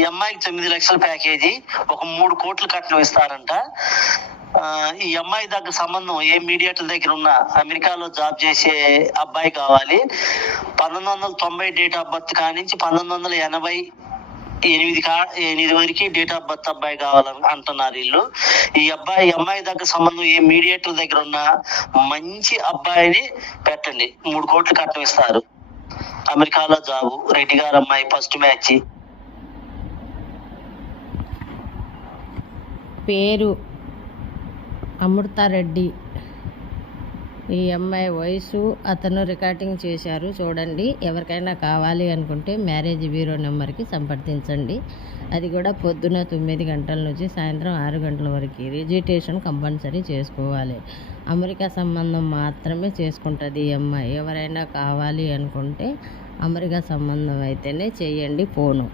ఈ అమ్మాయికి 9 లక్షల ప్యాకేజీ, ఒక 3 కోట్లు కట్నం ఇస్తారంట. ఈ అమ్మాయి దగ్గర సంబంధం ఏ మీడియేటర్ దగ్గర ఉన్న అమెరికాలో జాబ్ చేసే అబ్బాయి కావాలి. 1990 డేట్ ఆఫ్ బర్త్ కానించి 1988 వరకు డేట్ ఆఫ్ బర్త్ అబ్బాయి కావాలని అంటున్నారు వీళ్ళు. ఈ అమ్మాయి దగ్గర సంబంధం ఏ మీడియేటర్ దగ్గర ఉన్న మంచి అబ్బాయిని పెట్టండి, 3 కోట్లు కట్నం ఇస్తారు. అమెరికాలో జాబు, రెడ్డి గారు అమ్మాయి, ఫస్ట్ మ్యాచ్. పేరు అమృతారెడ్డి. ఈ అమ్మాయి వయసు, అతను రికార్డింగ్ చేశారు చూడండి. ఎవరికైనా కావాలి అనుకుంటే మ్యారేజ్ బ్యూరో నెంబర్కి సంప్రదించండి. అది కూడా పొద్దున 9 గంటల నుంచి సాయంత్రం 6 గంటల వరకు. రిజిస్ట్రేషన్ కంపల్సరీ చేసుకోవాలి. అమెరికా సంబంధం మాత్రమే చేసుకుంటుంది ఈ అమ్మాయి. ఎవరైనా కావాలి అనుకుంటే అమెరికా సంబంధం అయితేనే చేయండి ఫోను.